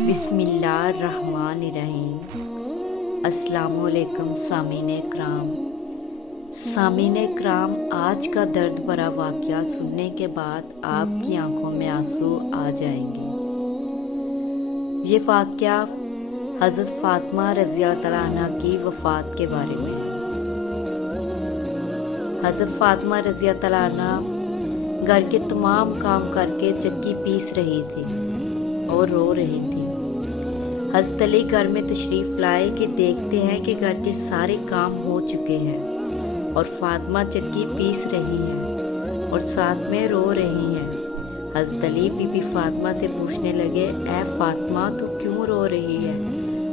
बिस्मिल्लाहिर्रहमानिर्रहीम। अस्सलामुअलैकुम सामीन कराम, आज का दर्द भरा वाक़या सुनने के बाद आपकी आंखों में आंसू आ जाएंगे। ये वाक़या हज़रत फ़ातिमा रज़ी अल्लाह तआला अन्हा की वफ़ात के बारे में है। हज़रत फ़ातिमा रज़ी अल्लाह तआला अन्हा घर के तमाम काम करके चक्की पीस रही थी और रो रही थी। हज़रत अली घर में तशरीफ़ लाए कि देखते हैं कि घर के सारे काम हो चुके हैं और फ़ातिमा चक्की पीस रही है और साथ में रो रही हैं। हज़रत अली बीबी फ़ातिमा से पूछने लगे, ऐ फ़ातिमा, तू क्यों रो रही है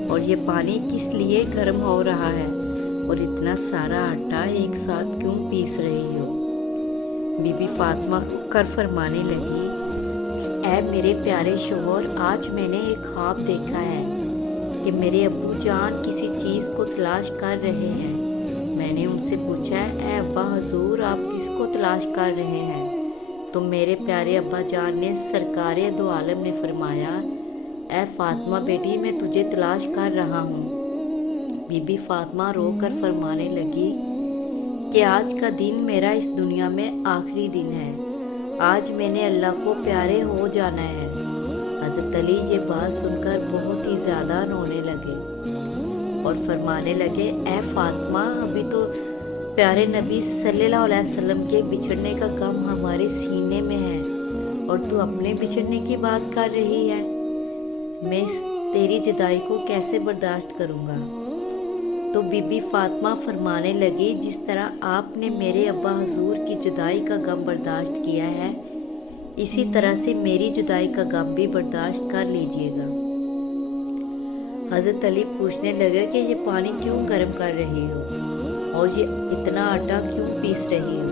और ये पानी किस लिए गर्म हो रहा है और इतना सारा आटा एक साथ क्यों पीस रही हो? बीबी फ़ातिमा कर फरमाने लगी, ऐ मेरे प्यारे शोहर, आज मैंने एक ख्वाब देखा है कि मेरे अब्बू जान किसी चीज़ को तलाश कर रहे हैं। मैंने उनसे पूछा, ऐ अब्बा हजूर, आप किसको तलाश कर रहे हैं? तो मेरे प्यारे अब्बा जान ने सरकारे दो आलम ने फरमाया, ऐ फ़ातिमा बेटी, मैं तुझे तलाश कर रहा हूँ। बीबी फ़ातिमा रो कर फरमाने लगी कि आज का दिन मेरा इस दुनिया में आखिरी दिन है। आज मैंने अल्लाह को प्यारे हो जाना है। हज़रत अली ये बात सुनकर बहुत ही ज़्यादा रोने लगे और फरमाने लगे, ऐ फ़ातिमा, अभी तो प्यारे नबी सल्लल्लाहु अलैहि वसल्लम के बिछड़ने का गम हमारे सीने में है और तू अपने बिछड़ने की बात कर रही है। मैं तेरी जुदाई को कैसे बर्दाश्त करूँगा? तो बीबी फ़ातिमा फरमाने लगी, जिस तरह आपने मेरे अब्बा हजूर की जुदाई का गम बर्दाश्त किया है, इसी तरह से मेरी जुदाई का गम भी बर्दाश्त कर लीजिएगा। हज़रत अली पूछने लगे कि ये पानी क्यों गर्म कर रही हो और ये इतना आटा क्यों पीस रही हो?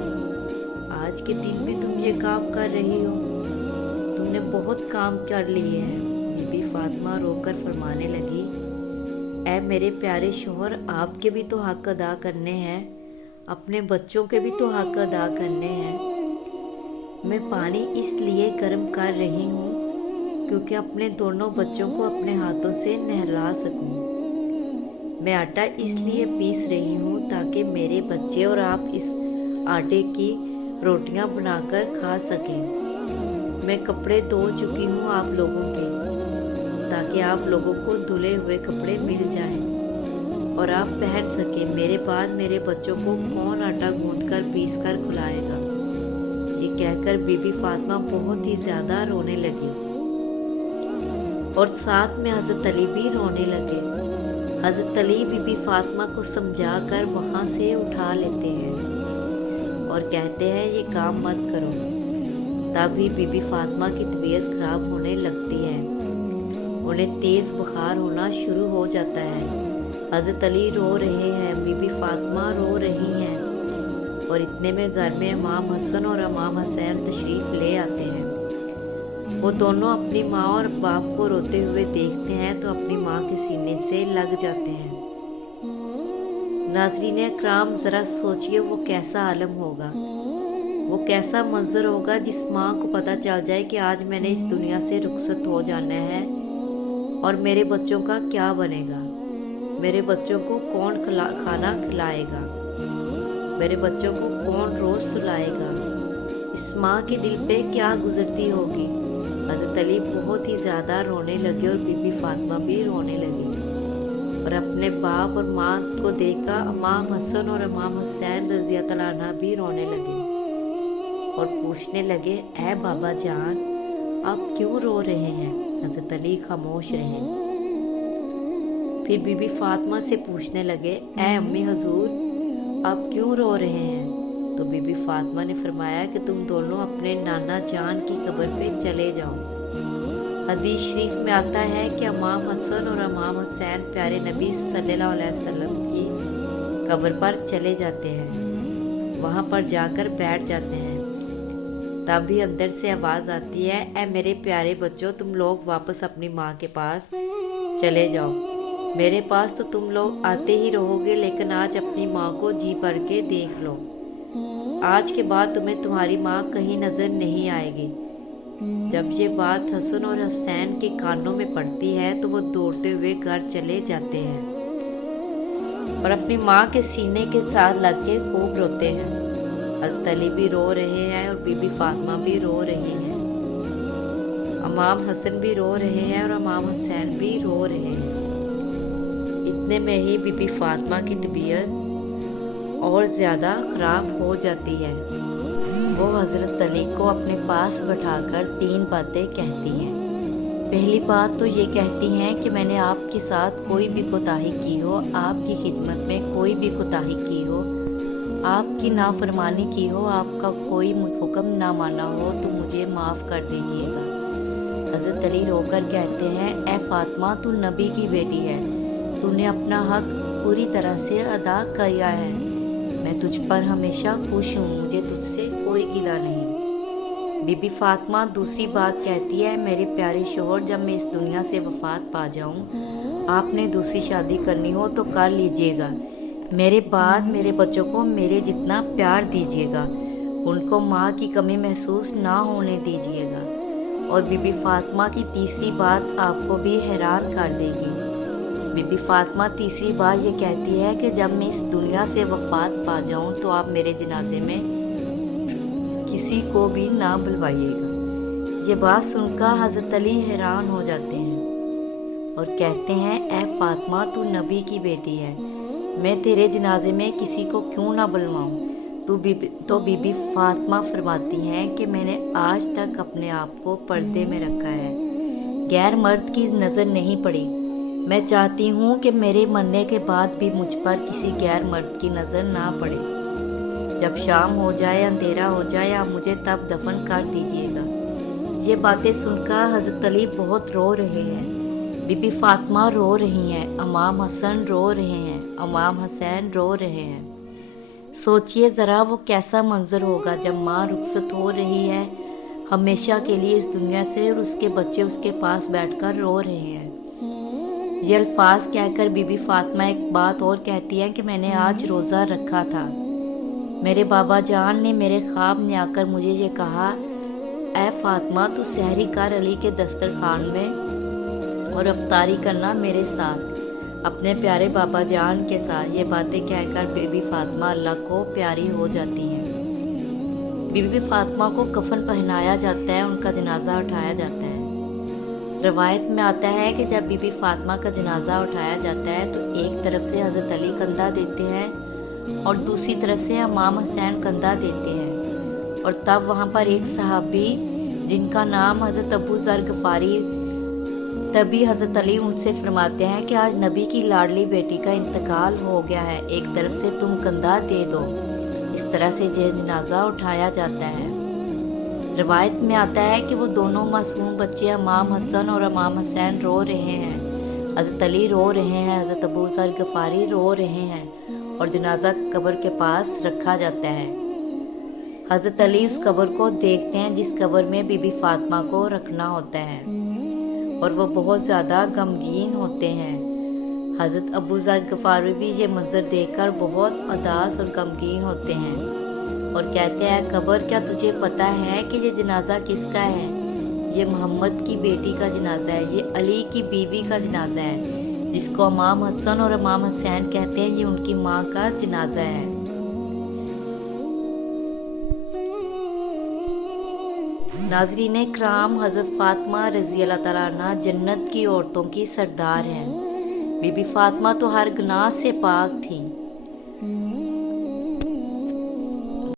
आज के दिन में तुम ये काम कर रही हो, तुमने बहुत काम कर लिए हैं। बीबी फ़ातिमा रोकर फरमाने लगी, ऐ मेरे प्यारे शोहर, आपके भी तो हक़ अदा करने हैं, अपने बच्चों के भी तो हक़ अदा करने हैं। मैं पानी इसलिए गर्म कर रही हूँ क्योंकि अपने दोनों बच्चों को अपने हाथों से नहला सकूँ। मैं आटा इसलिए पीस रही हूँ ताकि मेरे बच्चे और आप इस आटे की रोटियाँ बनाकर खा सकें। मैं कपड़े धो चुकी हूँ आप लोगों के, ताकि आप लोगों को धुले हुए कपड़े मिल जाएं और आप पहन सकें। मेरे बाद मेरे बच्चों को कौन आटा गूंथकर पीस कर खिलाएगा? ये कहकर बीबी फ़ातिमा बहुत ही ज़्यादा रोने लगी और साथ में हज़रत अली भी रोने लगे। हज़रत अली बीबी फ़ातिमा को समझाकर वहाँ से उठा लेते हैं और कहते हैं, ये काम मत करो। तभी बीबी फ़ातिमा की तबीयत ख़राब होने लगती है, उन्हें तेज़ बुखार होना शुरू हो जाता है। हज़रत अली रो रहे हैं, बीबी फ़ातिमा रो रही हैं और इतने में घर में इमाम हसन और इमाम हुसैन तशरीफ़ ले आते हैं। वो दोनों अपनी माँ और बाप को रोते हुए देखते हैं तो अपनी माँ के सीने से लग जाते हैं। नाज़रीन इकराम, ज़रा सोचिए वो कैसा आलम होगा, वो कैसा मंजर होगा जिस माँ को पता चल जाए कि आज मैंने इस दुनिया से रुखसत हो जाना है और मेरे बच्चों का क्या बनेगा? मेरे बच्चों को कौन खाना खिलाएगा? मेरे बच्चों को कौन रोज़ सुलाएगा? इस माँ के दिल पे क्या गुजरती होगी? हज़रत अली बहुत ही ज़्यादा रोने लगे और बीबी फ़ातिमा भी रोने लगी और अपने बाप और माँ को देखकर इमाम हसन और इमाम हुसैन रज़ी अल्लाह अन्हा भी रोने लगे और पूछने लगे, ऐ बाबा जान, आप क्यों रो रहे हैं? हज़रत अली खामोश रहे। फिर बीबी फ़ातिमा से पूछने लगे, ऐ अम्मी हजूर, आप क्यों रो रहे हैं? तो बीबी फ़ातिमा ने फरमाया कि तुम दोनों अपने नाना जान की कब्र पे चले जाओ। हदीस शरीफ में आता है कि इमाम हसन और इमाम हुसैन प्यारे नबी सल्लल्लाहु अलैहि वसल्लम की कब्र पर चले जाते हैं, वहाँ पर जाकर बैठ जाते हैं। तभी अंदर से आवाज़ आती है, ऐ मेरे प्यारे बच्चों, तुम लोग वापस अपनी माँ के पास चले जाओ। मेरे पास तो तुम लोग आते ही रहोगे, लेकिन आज अपनी माँ को जी भर के देख लो। आज के बाद तुम्हें तुम्हारी माँ कहीं नज़र नहीं आएगी। जब ये बात हसन और हुसैन के कानों में पड़ती है तो वो दौड़ते हुए घर चले जाते हैं और अपनी माँ के सीने के साथ लग के खूब रोते हैं। हज़रत अली भी रो रहे हैं और बीबी फातिमा भी रो रही हैं। इमाम हसन भी रो रहे हैं और इमाम हुसैन भी रो रहे हैं। इतने में ही बीबी फातिमा की तबीयत और ज़्यादा ख़राब हो जाती है। वो हज़रत अली को अपने पास बैठाकर 3 बातें कहती हैं। पहली बात तो ये कहती हैं कि मैंने आपके साथ कोई भी कोताही की हो, आपकी खिदमत में कोई भी कोताही की हो, आपकी नाफरमानी की हो, आपका कोई हुक्म ना माना हो तो मुझे माफ़ कर दीजिएगा। हज़रत अली रोकर कहते हैं, ए फातिमा, तू नबी की बेटी है, तूने अपना हक पूरी तरह से अदा किया है। मैं तुझ पर हमेशा खुश हूँ, मुझे तुझसे कोई गिला नहीं। बीबी फातिमा दूसरी बात कहती है, मेरे प्यारे शोहर, जब मैं इस दुनिया से वफात पा जाऊँ, आपने दूसरी शादी करनी हो तो कर लीजिएगा। मेरे बाद मेरे बच्चों को मेरे जितना प्यार दीजिएगा, उनको माँ की कमी महसूस ना होने दीजिएगा। और बीबी फातिमा की तीसरी बात आपको भी हैरान कर देगी। बीबी फातिमा तीसरी बात ये कहती है कि जब मैं इस दुनिया से वफात पा जाऊं तो आप मेरे जनाजे में किसी को भी ना बुलवाइएगा। ये बात सुनकर हज़रत अली हैरान हो जाते हैं और कहते हैं, ए फातिमा, तू नबी की बेटी है, मैं तेरे जनाजे में किसी को क्यों ना बुलवाऊं। तो बीबी फातिमा फरमाती हैं कि मैंने आज तक अपने आप को पर्दे में रखा है, गैर मर्द की नज़र नहीं पड़ी। मैं चाहती हूँ कि मेरे मरने के बाद भी मुझ पर किसी गैर मर्द की नज़र ना पड़े। जब शाम हो जाए, अंधेरा हो जाए, आप मुझे तब दफन कर दीजिएगा। ये बातें सुनकर हज़रत अली बहुत रो रहे हैं, बीबी फातिमा रो रही हैं, इमाम हसन रो रहे हैं, इमाम हुसैन रो रहे हैं। सोचिए ज़रा वो कैसा मंजर होगा जब माँ रुखसत हो रही है हमेशा के लिए इस दुनिया से और उसके बच्चे उसके पास बैठकर रो रहे हैं। ये अल्फाज कहकर बीबी फातिमा एक बात और कहती है कि मैंने आज रोज़ा रखा था। मेरे बाबा जान ने मेरे ख्वाब में आकर मुझे ये कहा, ए फातिमा, तू सहरी कर अली के दस्तरखान में और अफ्तारी करना मेरे साथ, अपने प्यारे बाबा जान के साथ। ये बातें कहकर बीबी फातिमा अल्लाह को प्यारी हो जाती हैं। बीबी फातिमा को कफन पहनाया जाता है, उनका जनाजा उठाया जाता है। रवायत में आता है कि जब बीबी फातिमा का जनाजा उठाया जाता है तो एक तरफ से हज़रत अली कंधा देते हैं और दूसरी तरफ से इमाम हुसैन कंधा देते हैं। और तब वहाँ पर एक सहाबी जिनका नाम हज़रत अबू ज़र गफ़ारी, तभी हज़रत अली उनसे फरमाते हैं कि आज नबी की लाडली बेटी का इंतकाल हो गया है, एक तरफ से तुम कंधा दे दो। इस तरह से जनाजा उठाया जाता है। रवायत में आता है कि वो दोनों मासूम बच्चे इमाम हसन और इमाम हुसैन रो रहे हैं, हज़रत अली रो रहे हैं, हज़रत अबू ज़र गफ़ारी रो रहे हैं और जनाजा कब्र के पास रखा जाता है। हज़रत अली उस कब्र को देखते हैं जिस कब्र में बीबी फातिमा को रखना होता है और वो बहुत ज़्यादा गमगीन होते हैं। हज़रत अबू ज़र गफ़ारी भी ये मंज़र देखकर बहुत उदास और गमगीन होते हैं और कहते हैं, कब्र, क्या तुझे पता है कि ये जनाजा किसका है? ये मोहम्मद की बेटी का जनाजा है, ये अली की बीवी का जनाजा है, जिसको इमाम हसन और इमाम हुसैन कहते हैं। ये उनकी माँ का जनाजा है। नाज़रीन इकराम, हज़रत फातिमा रज़ी अल्लाह तआला अन्हा जन्नत की औरतों की सरदार हैं। बीबी फातिमा तो हर गुनाह से पाक थी।